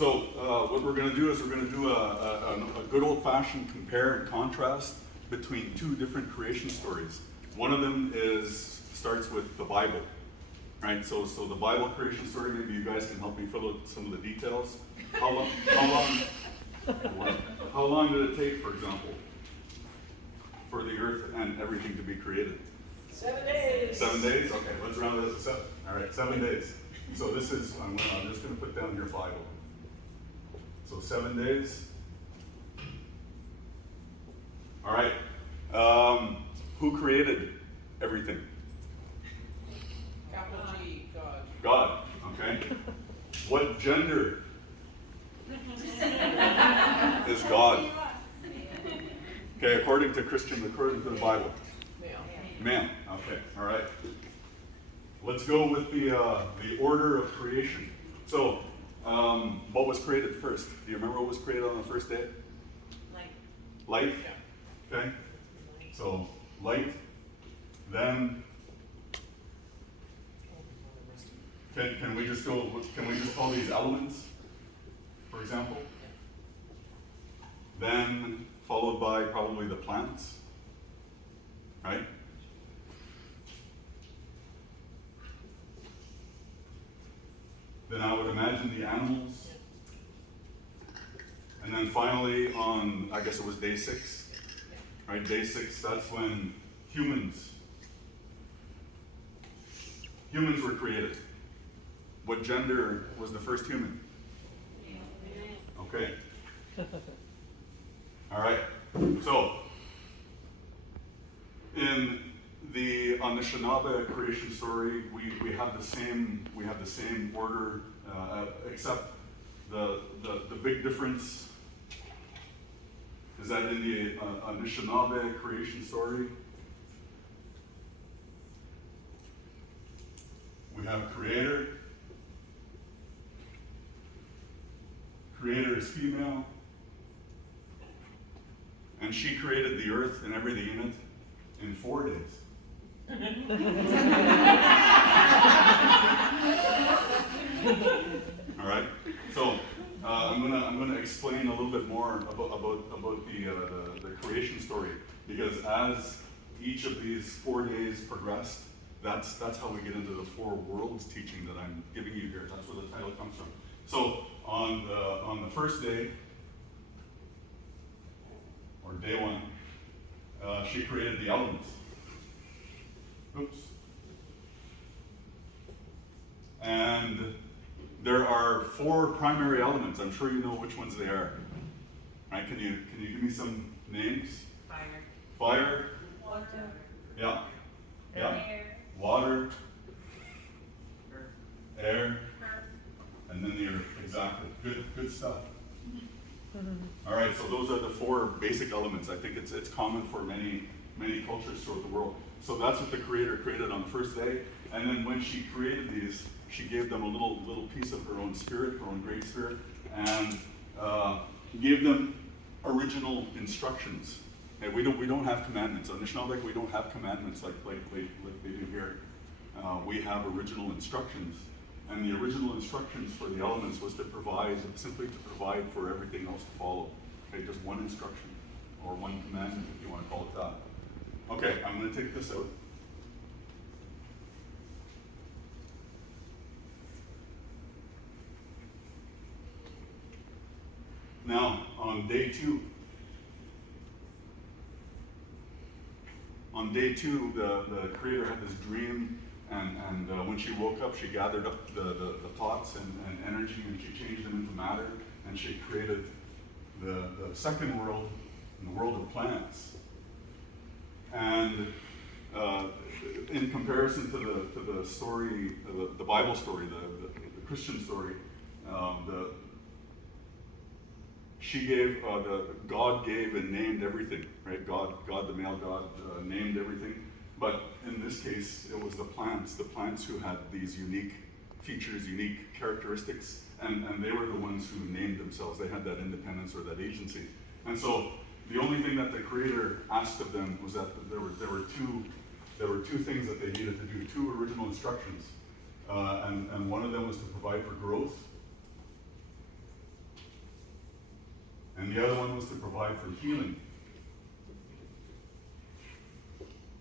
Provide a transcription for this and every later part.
So what we're going to do is we're going to do a good old-fashioned compare and contrast between two different creation stories. One of them starts with the Bible, right? So the Bible creation story. Maybe you guys can help me fill out some of the details. How long did it take, for example, for the earth and everything to be created? 7 days. 7 days? Okay, let's round it as a 7. All right, 7 days. So this is, I'm just going to put down your Bible. So 7 days. All right. Who created everything? Capital G, God. God. Okay. What gender is God? Okay, according to the Bible. Male. Male. Okay. All right. Let's go with the order of creation. So, what was created first? Do you remember what was created on the first day? Light. Light. Yeah. Okay. So light. Then can we just call these elements, for example? Then followed by probably the plants, right? Then I would imagine the animals. And then finally on, I guess it was day 6, right? Day 6, that's when humans were created. What gender was the first human? Okay. All right. So, in the Anishinaabe creation story, we have the same order, except the big difference is that in the Anishinaabe creation story, we have Creator. Creator is female, and she created the earth and everything in it in 4 days. All right. So I'm gonna explain a little bit more about the creation story, because as each of these 4 days progressed, that's how we get into the 4 worlds teaching that I'm giving you here. That's where the title comes from. So on the first day, or day 1, she created the elements. Oops. And there are 4 primary elements. I'm sure you know which ones they are. Right? Can you give me some names? Fire. Fire. Water. Yeah. Yeah. Air. Water. Earth. Air. Earth. And then the earth. Exactly. Good stuff. All right. So those are the 4 basic elements. I think it's common for many cultures throughout the world. So that's what the Creator created on the first day. And then when she created these, she gave them a little piece of her own spirit, her own great spirit, and gave them original instructions. And we don't have commandments. On Anishinaabe, we don't have commandments like they do here. We have original instructions. And the original instructions for the elements was simply to provide for everything else to follow. Okay, just one instruction, or one commandment, if you want to call it that. Okay, I'm going to take this out. Now, on day 2, the Creator had this dream, and when she woke up, she gathered up the thoughts and energy, and she changed them into matter, and she created the second world, the world of plants. And in comparison to the story, the Bible story, the Christian story, God gave and named everything, right? God, the male God, named everything. But in this case, it was the plants who had these unique features, unique characteristics, and they were the ones who named themselves. They had that independence or that agency. And so the only thing that the Creator asked of them was that there were two things that they needed to do, 2 original instructions. And one of them was to provide for growth. And the other one was to provide for healing.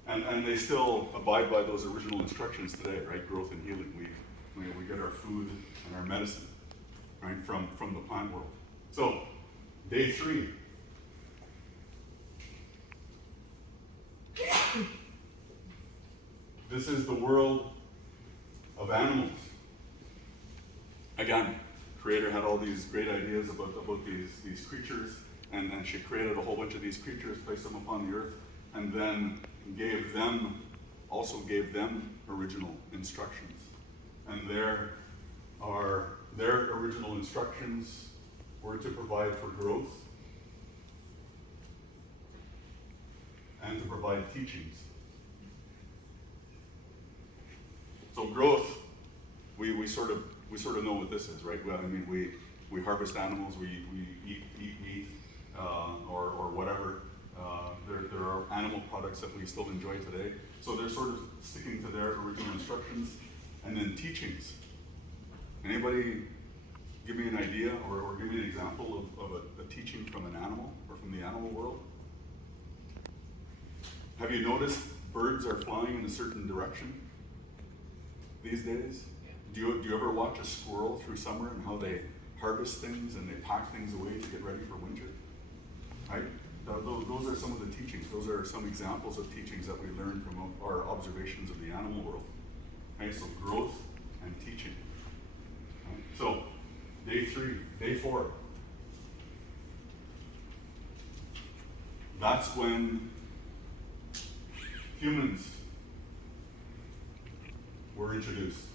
And they still abide by those original instructions today, right? Growth and healing. We get our food and our medicine, right, from the plant world. So, day 3. This is the world of animals. Again, Creator had all these great ideas about these creatures, and then she created a whole bunch of these creatures, placed them upon the earth, and then gave them original instructions. And their original instructions were to provide for growth and to provide teachings. So growth, we sort of know what this is, right? Well, I mean, we harvest animals, we eat meat, or whatever. There are animal products that we still enjoy today. So they're sort of sticking to their original instructions. And then teachings. Anybody give me an idea or give me an example of a teaching from an animal or from the animal world? Have you noticed birds are flying in a certain direction these days? Do you ever watch a squirrel through summer and how they harvest things and they pack things away to get ready for winter? Right? Those are some of the teachings. Those are some examples of teachings that we learn from our observations of the animal world. Okay, so growth and teaching. Okay, so day 3, day 4. That's when humans were introduced.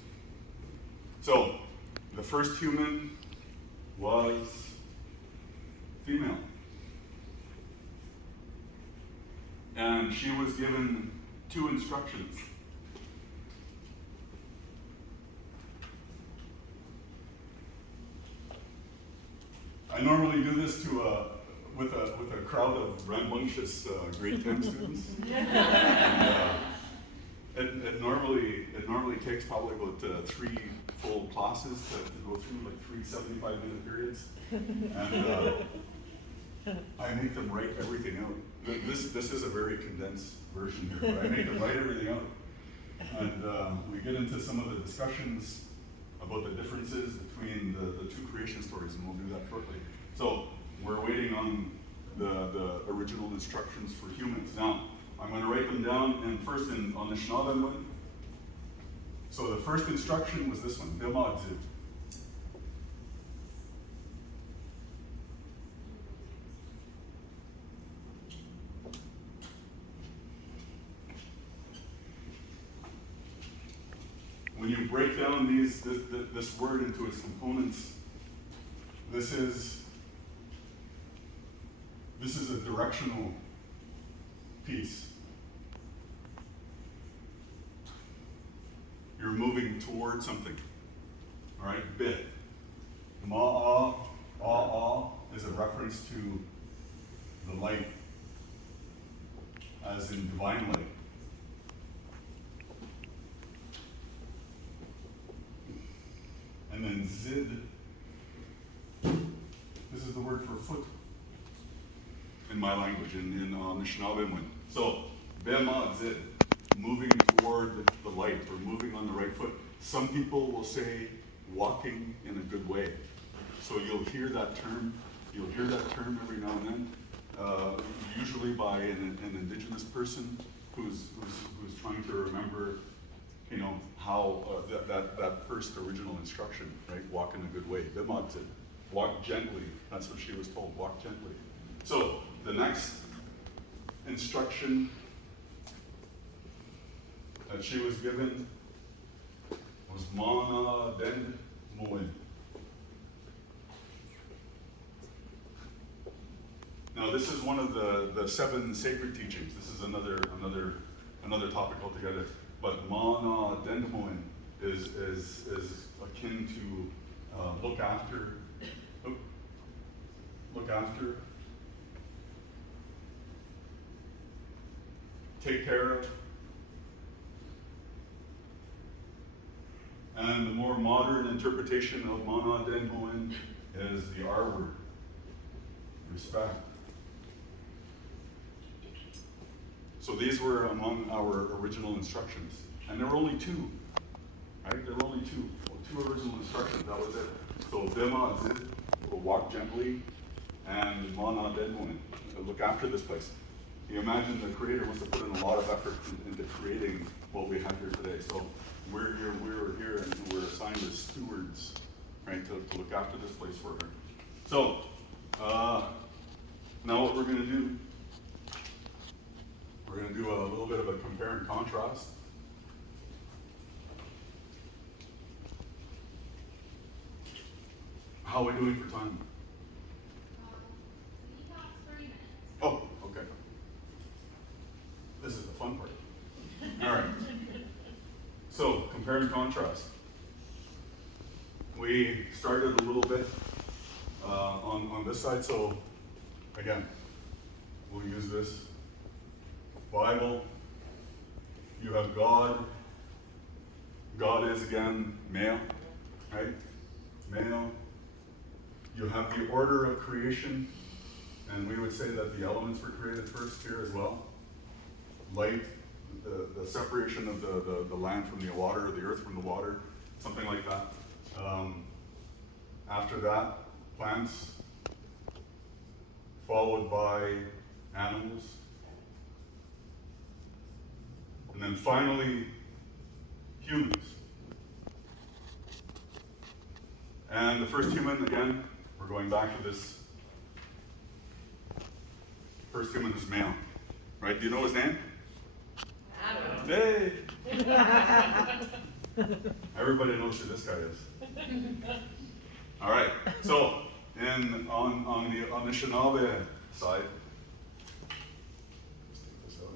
So the first human was female. And she was given 2 instructions. I normally do this with a crowd of rambunctious grade 10 students. And, it normally takes probably about 3 full classes to go through, like 3 75-minute periods. And I make them write everything out. This is a very condensed version here, but I make them write everything out. And we get into some of the discussions about the differences between the 2 creation stories, and we'll do that shortly. So we're waiting on the original instructions for humans. Now, I'm going to write them down on the Anishinaabe. So the first instruction was this one, Bimad Zid. When you break down this word into its components, this is a directional piece. You're moving towards something. All right, bit. Ma'a, a'a is a reference to the light, as in divine light. And then zid, this is the word for foot in my language, in Anishinaabe. So, bema zid, moving toward the light, or moving on the right foot. Some people will say walking in a good way. So you'll hear that term every now and then, usually by an indigenous person who's trying to remember, how that first original instruction, right? Walk in a good way. Bimad zid, walk gently. That's what she was told, walk gently. So the next instruction that she was given was Mana Den Moen. Now this is one of the 7 sacred teachings. This is another topic altogether. But Mana Den Moen is akin to look after, take care of. And the more modern interpretation of Mana Den Moen is the R word. respect. So these were among our original instructions. And there were only two, right? There were only two original instructions, that was it. So Bima Zid, walk gently, and Mana Dedmoin, look after this place. You imagine the Creator must have put in a lot of effort into creating what we have here today. So we're here and we're assigned as stewards, right, to look after this place for her. So, now what we're going to do, we're going to do a little bit of a compare and contrast. How are we doing for time? We got 3 minutes. Oh, okay. This is the fun part. All right. So, compare and contrast. We started a little bit on this side, so again, we'll use this. Bible, you have God. God is again male, right? Male. You have the order of creation, and we would say that the elements were created first here as well. Light, the separation of the land from the water, or the earth from the water, something like that. After that, plants, followed by animals. And then finally, humans. And the first human, again, we're going back to this. First human is male, right? Do you know his name? Adam. Hey! Everybody knows who this guy is. All right. So, on the Anishinaabe side, let's take this out.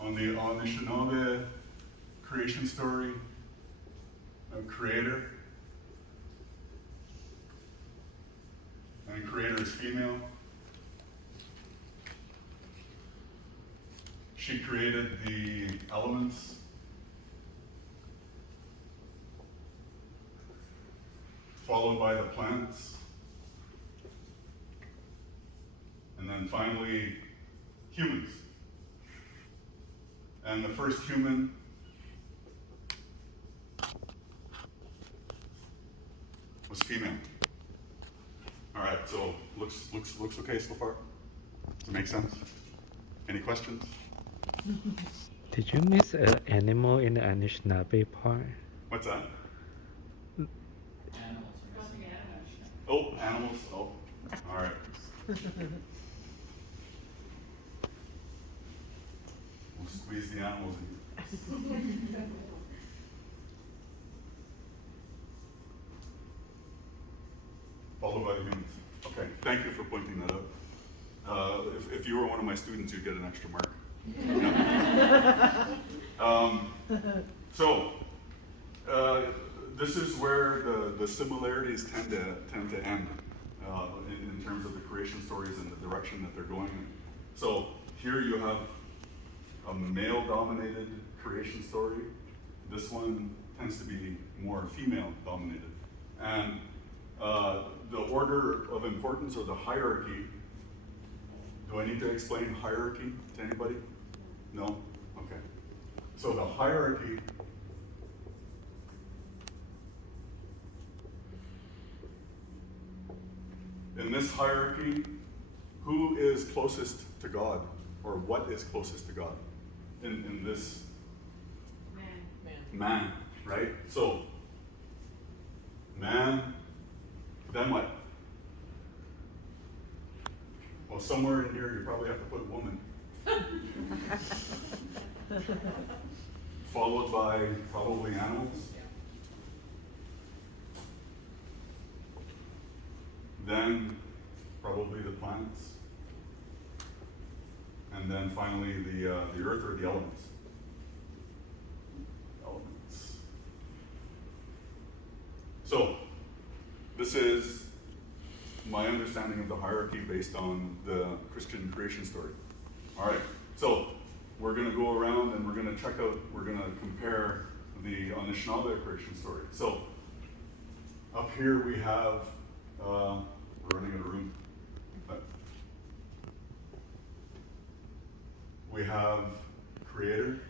On the Anishinaabe creation story, a creator, and creator is female. She created the elements, followed by the plants, and then finally humans. And the first human was female. All right, so looks okay so far? Does it make sense? Any questions? Did you miss an animal in the Anishinaabe part? What's that? Animals are missing. Oh, animals. Oh, all right. We'll squeeze the animals in. Followed by the humans. Okay, thank you for pointing that out. If you were one of my students, you'd get an extra mark. So, this is where the similarities tend to end in terms of the creation stories and the direction that they're going in. So here you have a male-dominated creation story. This one tends to be more female-dominated. And the order of importance or the hierarchy, do I need to explain hierarchy to anybody? No? Okay. So the hierarchy in this hierarchy, who is closest to God, or what is closest to God in this man, right? So man, then what? Well, somewhere in here you probably have to put woman. Followed by probably animals. Then probably the plants. And then finally the earth or the elements. So this is my understanding of the hierarchy based on the Christian creation story. All right, so we're going to go around and we're going to compare the Anishinaabe creation story. So up here we have, we're running out of room. But we have Creator.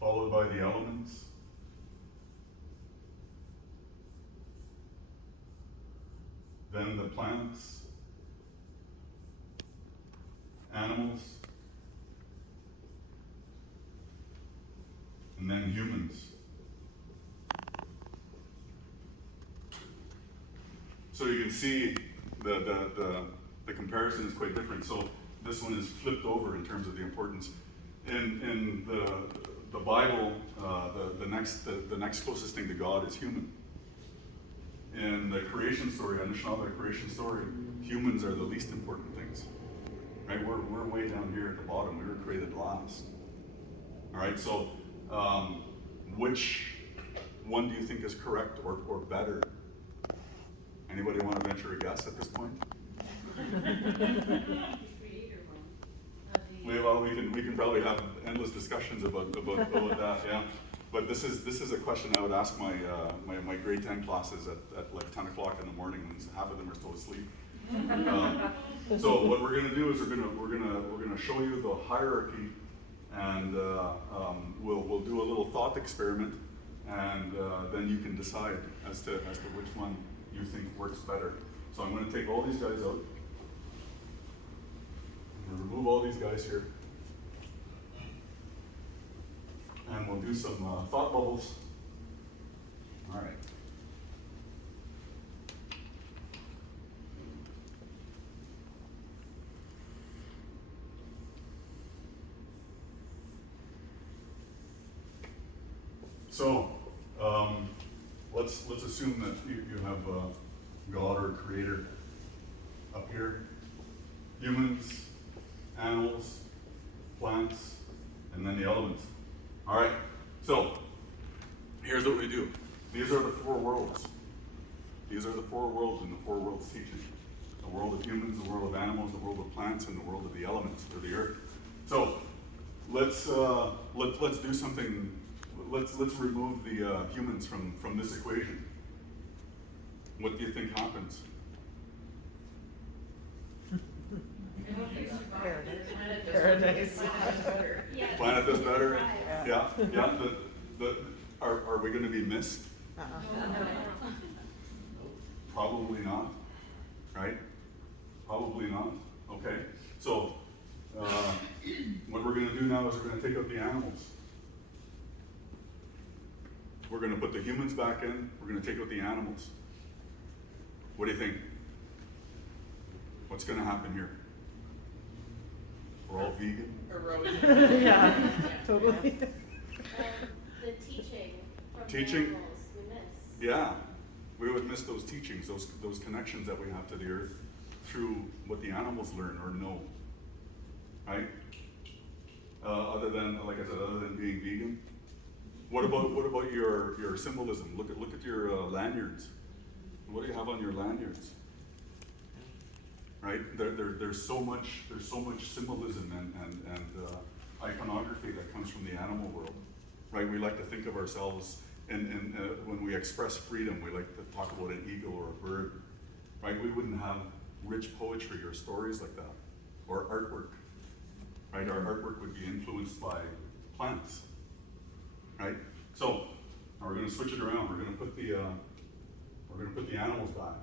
Followed by the elements. Then the plants, animals, and then humans. So you can see the comparison is quite different. So this one is flipped over in terms of the importance. In the Bible, the next closest thing to God is human. In the creation story, Anishinaabe creation story, humans are the least important things. Right? We're way down here at the bottom. We were created last. All right. So, which one do you think is correct or better? Anybody want to venture a guess at this point? We can probably have endless discussions about that, yeah. But this is a question I would ask my grade 10 classes at like 10 o'clock in the morning when half of them are still asleep. So what we're going to do is we're going to show you the hierarchy, and we'll do a little thought experiment, and then you can decide as to which one you think works better. So I'm going to take all these guys out. I'm going to remove all these guys here. And we'll do some thought bubbles. All right. So let's assume that you have God or Creator up here. Humans, animals, plants, and then the elements. All right, so here's what we do. These are the four worlds. These are the four worlds in the four worlds teaching. The world of humans, the world of animals, the world of plants, and the world of the elements, or the earth. So let's do something. Let's remove the humans from this equation. What do you think happens? Paradise. Planet does better. Yeah. Are we going to be missed? Probably not. Right? Probably not. Okay. So what we're going to do now is we're going to take out the animals. We're going to put the humans back in. We're going to take out the animals. What do you think? What's going to happen here? We're all vegan. Erosion. Yeah, totally. The teaching from Teaching? the animals we miss. Yeah, we would miss those teachings, those connections that we have to the earth through what the animals learn or know, right? Other than, like I said, other than being vegan. What about your symbolism? Look at your lanyards. What do you have on your lanyards? Right? There's so much symbolism and iconography that comes from the animal world. Right? We like to think of ourselves, and when we express freedom, we like to talk about an eagle or a bird. Right? We wouldn't have rich poetry or stories like that, or artwork. Right? Our artwork would be influenced by plants. Right? So now we're going to switch it around. We're going to put the animals back.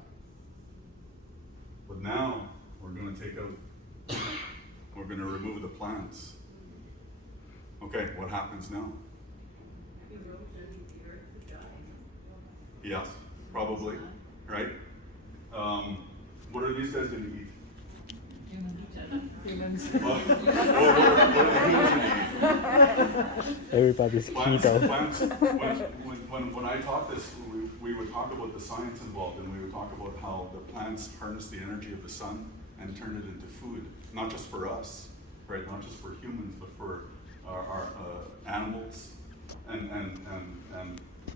But now we're going to take out. We're going to remove the plants. Okay, what happens now? Yes, probably. Right? What are these guys going to eat? Humans. What are the humans going to eat? Everybody's keto. Plants, when I taught this, we would talk about the science involved, and we would talk about how the plants harness the energy of the sun and turn it into food, not just for us, right? Not just for humans, but for our animals and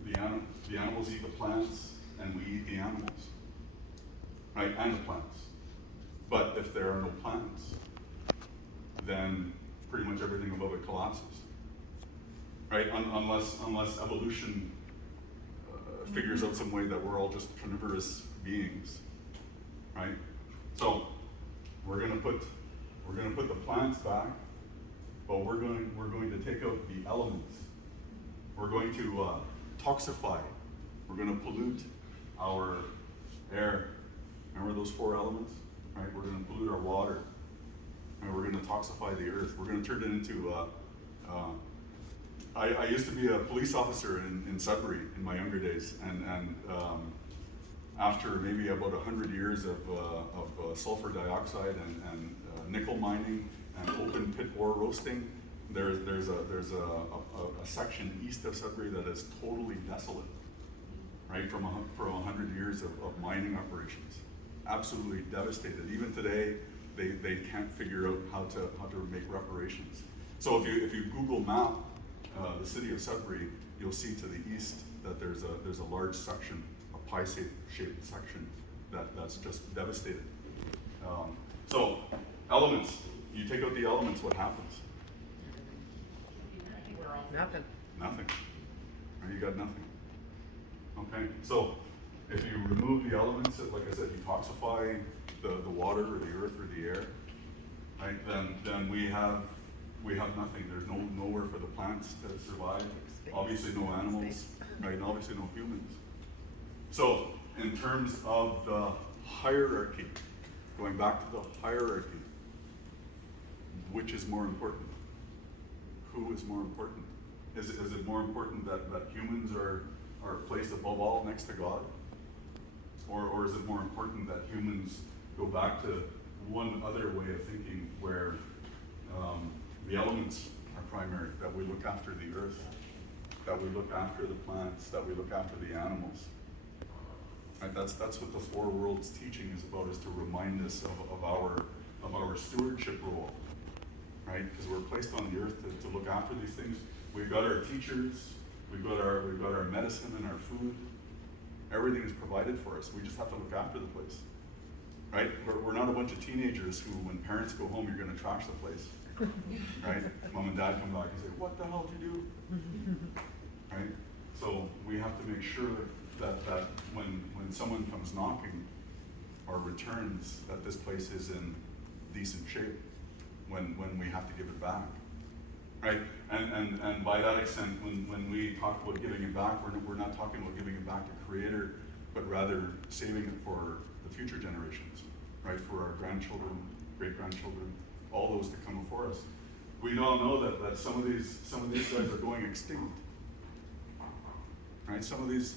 the animals eat the plants, and we eat the animals, right? And the plants. But if there are no plants, then pretty much everything above it collapses, right? Unless evolution figures out some way that we're all just carnivorous beings, right? So we're gonna put the plants back, but we're going to take out the elements. We're going to toxify. We're going to pollute our air. Remember those 4 elements, right? We're going to pollute our water, and we're going to toxify the earth. We're going to turn it into. I used to be a police officer in Sudbury in my younger days, and after maybe about 100 years of sulfur dioxide and nickel mining and open pit ore roasting, there's a section east of Sudbury that is totally desolate, right? From 100 years of mining operations, absolutely devastated. Even today, they can't figure out how to make reparations. So if you Google map the city of Sudbury, you'll see to the east that there's a large section, a pie-shaped section that's just devastated. So elements, you take out the elements, what happens? Nothing. Nothing. Right, you got nothing. Okay, so if you remove the elements, like I said, you toxify the water or the earth or the air, right? Then we have nothing. There's nowhere for the plants to survive. Obviously no animals, right? And obviously no humans. So in terms of the hierarchy, going back to the hierarchy, which is more important? Who is more important? Is it more important that humans are placed above all next to God? Or is it more important that humans go back to one other way of thinking where the elements are primary, that we look after the earth, that we look after the plants, that we look after the animals? Right? That's what the Four Worlds teaching is about, is to remind us of our stewardship role, right? Because we're placed on the earth to look after these things. We've got our teachers, we've got our medicine and our food. Everything is provided for us. We just have to look after the place, right? We're not a bunch of teenagers who, when parents go home, you're going to trash the place, right? Mom and dad come back and say, "What the hell did you do?" Right? So we have to make sure that when someone comes knocking or returns, that this place is in decent shape when we have to give it back, right? And by that extent, when we talk about giving it back, we're not talking about giving it back to Creator, but rather saving it for the future generations, right? For our grandchildren, great-grandchildren, all those to come before us. We all know that some of these guys are going extinct. Right? Some of these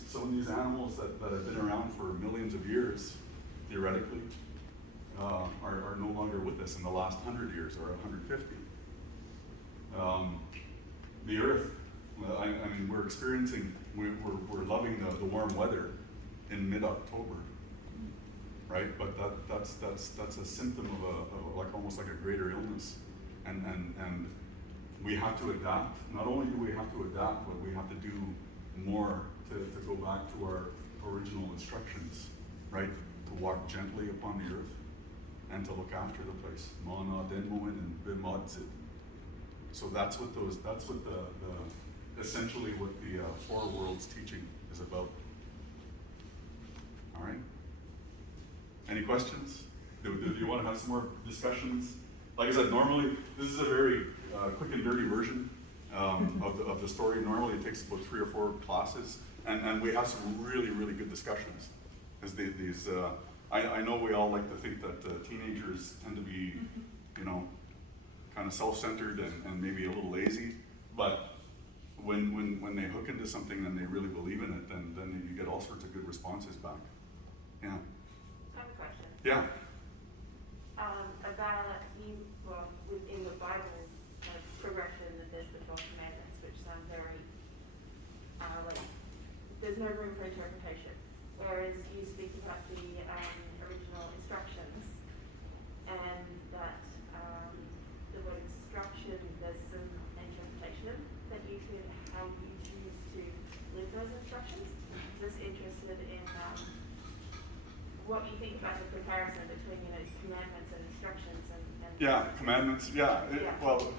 animals that have been around for millions of years, theoretically, are no longer with us in the last 100 years or 150. The earth, I mean, we're loving the warm weather in mid-October, right? But that's a symptom of like almost like a greater illness, and we have to adapt. Not only do we have to adapt, but we have to do more to go back to our original instructions, right? To walk gently upon the earth and to look after the place. Mana denmoen and bimadzit. So that's what the essentially what the Four Worlds teaching is about. All right. Any questions? Do you want to have some more discussions? Like I said, normally this is a very quick and dirty version of the story. Normally it takes about 3 or 4 classes, and we have some really, really good discussions. Because I know we all like to think that teenagers tend to be, kind of self-centered and maybe a little lazy, but when they hook into something and they really believe in it, then you get all sorts of good responses back. Yeah. I have a question. Yeah. About within the Bible, like progression, that there's the 12 commandments, which sound very, there's no room for interpretation. Whereas you speak about the original instructions, and that the word instruction, there's some interpretation that you could, how you choose to live those instructions. what you think about the comparison between, you know, commandments and instructions and Yeah, commandments, yeah, Yeah. well,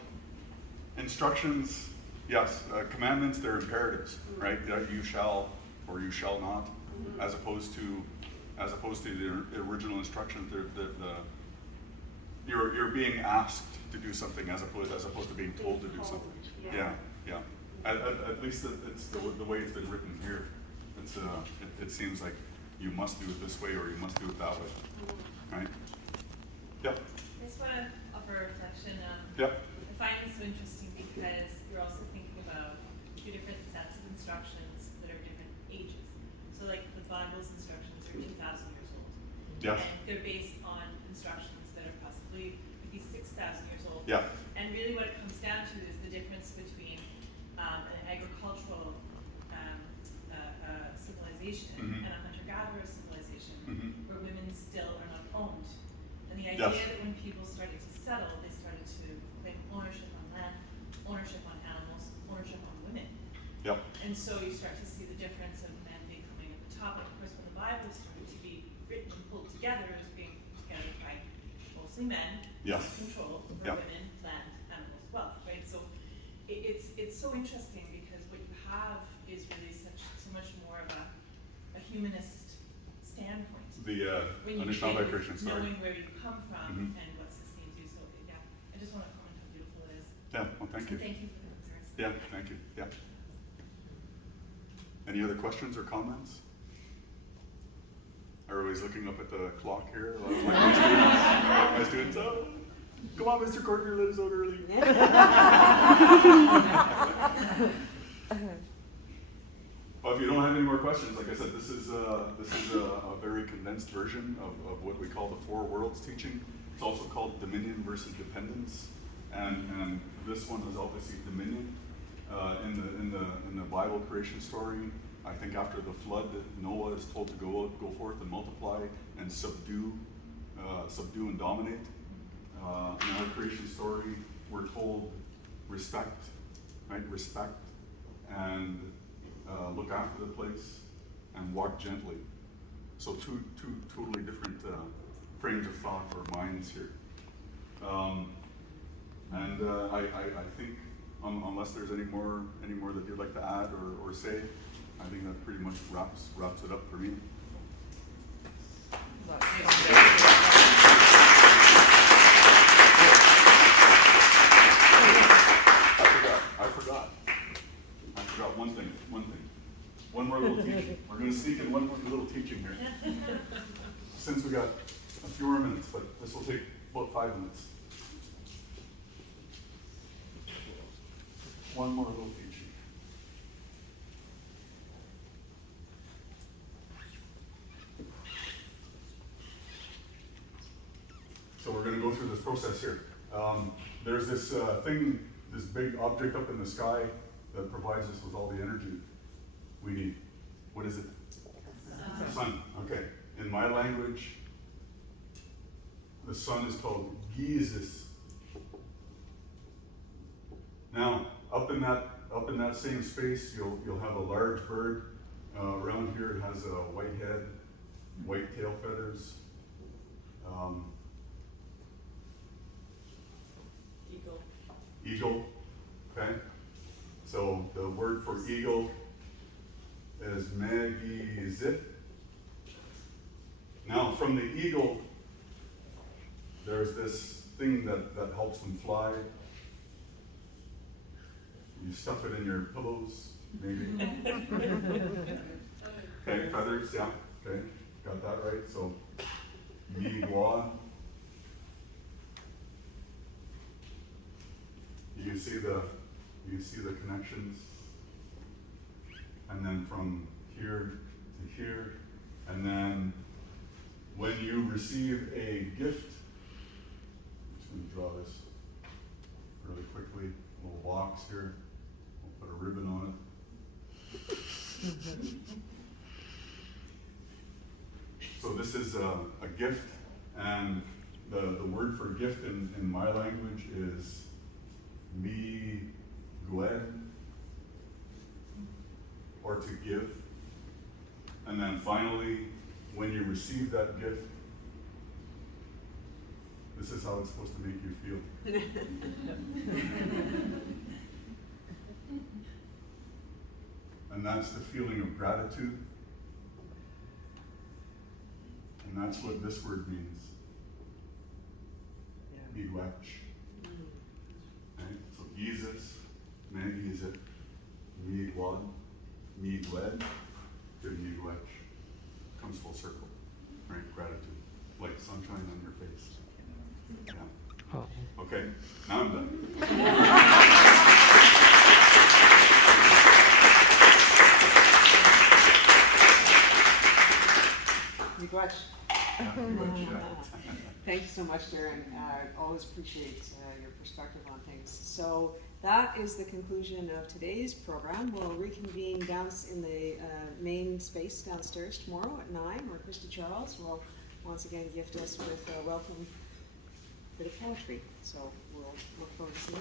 instructions, yes, commandments, they're imperatives, right? Yeah, you shall or you shall not, as opposed to the original instructions, you're being asked to do something as opposed to being told to do told, something. yeah. Yeah. At least it's the way it's been written here. It's it seems like you must do it this way or you must do it that way, right? Yep. I just want to offer a reflection. Yep. I find this so interesting because you're also thinking about two different sets of instructions that are different ages. So like the Bible's instructions are 2,000 years old. Yes. And they're based on instructions that are possibly maybe 6,000 years old. Yeah. And really what it comes down to is the difference between an agricultural civilization Mhm. and a hunter-gatherer civilization Mhm. where women still are not owned. And the Yes. idea that when people started to settle, they started to claim ownership on land, ownership on animals, ownership on women. Yep. And so you start to see the difference of men becoming at the top. And of course, when the Bible started to be written and pulled together, it was being put together by mostly men, Yes. control over Yep. women, land, animals, wealth, right? So it's so interesting because what you have is really so much more of a humanist standpoint. The When you Anishinaabe begin Christian with story. knowing where you come from Mhm. and what sustains you. So yeah, I just want to comment how beautiful it is. Yeah. Well, thank you. And thank you for the answers. Yeah. Thank you. Yeah. Any other questions or comments? Everybody's looking up at the clock here. Like my students, oh, come on, Mr. Corker, let us out early. Well, if you don't have any more questions, like I said, this is a very condensed version of what we call the Four Worlds teaching. It's also called Dominion versus Dependence, and this one is obviously Dominion. In the Bible creation story, I think after the flood, Noah is told to go forth and multiply and subdue and dominate. In our creation story, we're told respect, right? Respect and look after the place and walk gently. So two totally different frames of thought or minds here. I think unless there's any more that you'd like to add or say, I think that pretty much wraps it up for me. I forgot one thing. One more little teaching. We're going to sneak in one more little teaching here. Since we got a few more minutes, but this will take about 5 minutes. One more little teaching. So we're going to go through this process here. There's this thing, this big object up in the sky that provides us with all the energy we need. What is it? Sun. Okay. In my language, the sun is called Jesus. Now, up in that same space, you'll have a large bird. Around here, it has a white head, white tail feathers. Eagle. Okay. So the word for eagle is megizit. Now, from the eagle, there's this thing that helps them fly. You stuff it in your pillows, maybe. Okay, feathers, yeah. Okay, got that right. So, migwa. You can see the connections, and then from here to here, and then when you receive a gift, I'm just going to draw this really quickly. A little box here. We'll put a ribbon on it. So this is a gift, and the word for gift in my language is mi guen, or to give. And then finally, when you receive that gift, this is how it's supposed to make you feel. And that's the feeling of gratitude. And that's what this word means. Miigwech. Right? So Jesus, Megizit, Miigwad, Miigwed, to Miigwech. Comes full circle. Right? Gratitude. Like sunshine on your face. Yeah. Oh. Okay, now I'm done. Miigwech. Miigwech, yeah. Thank you so much, Darren. Always appreciate your perspective on things. So that is the conclusion of today's program. We'll reconvene down in the main space downstairs tomorrow at 9, where Christy Charles will once again gift us with a welcome bit of poetry. So we'll look forward to seeing